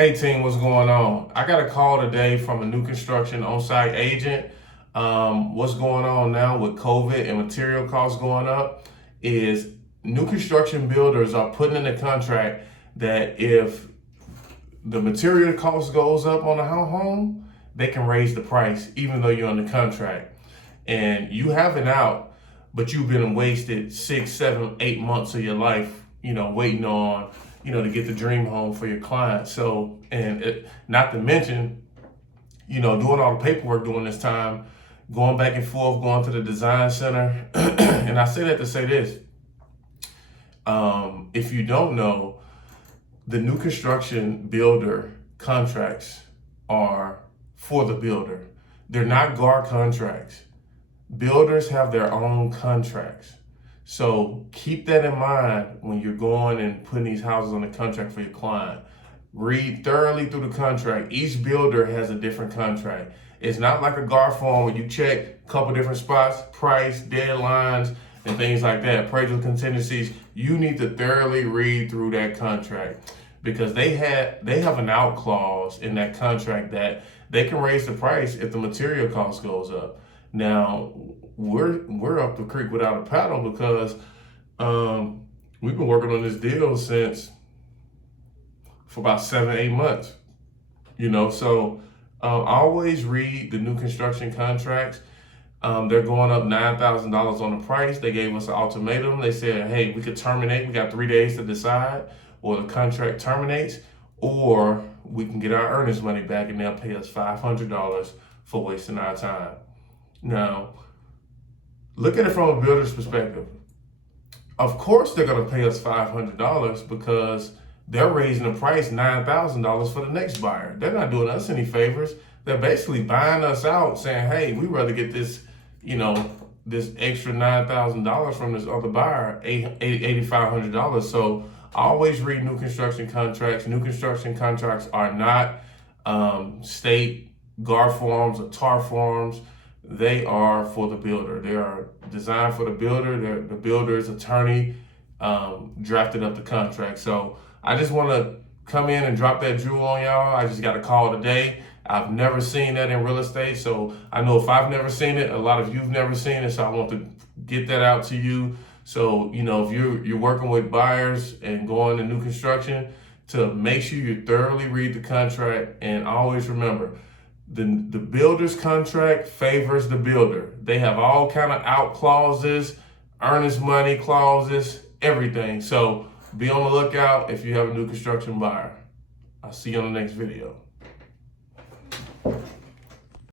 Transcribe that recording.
Hey team, what's going on? I got a call today from a new construction on-site agent. What's going on now with COVID and material costs going up is new construction builders are putting in a contract that if the material cost goes up on the home, they can raise the price even though you're under contract. And you have an out, but you've been wasted 6, 7, 8 months of your life, waiting on, to get the dream home for your client. So, not to mention, doing all the paperwork during this time, going back and forth, going to the design center. And I say that to say this. If you don't know, the new construction builder contracts are for the builder. They're not guard contracts. Builders have their own contracts. So keep that in mind when you're going and putting these houses on the contract for your client. Read thoroughly through the contract. Each builder has a different contract. It's not like a guard form where you check a couple different spots, price, deadlines, and things like that, appraisal contingencies. You need to thoroughly read through that contract because they have an out clause in that contract that they can raise the price if the material cost goes up. Now, we're up the creek without a paddle because we've been working on this deal for about 7, 8 months. So always read the new construction contracts. They're going up $9,000 on the price. They gave us an ultimatum. They said, hey, we could terminate. We got 3 days to decide, or the contract terminates, or we can get our earnest money back and they'll pay us $500 for wasting our time. Now, look at it from a builder's perspective. Of course, they're going to pay us $500 because they're raising the price $9,000 for the next buyer. They're not doing us any favors. They're basically buying us out, saying, hey, we'd rather get this, this extra $9,000 from this other buyer, $8,500. So always read new construction contracts. New construction contracts are not state guard forms or TAR forms. They are for the builder. They are designed for the builder. The builder's attorney drafted up the contract. So I just want to come in and drop that jewel on y'all. I just got a call today. I've never seen that in real estate. So I know if I've never seen it, a lot of you've never seen it. So I want to get that out to you. So, if you're working with buyers and going to new construction, to make sure you thoroughly read the contract and always remember, the builder's contract favors the builder. They have all kind of out clauses, earnest money clauses, everything. So be on the lookout if you have a new construction buyer. I'll see you on the next video.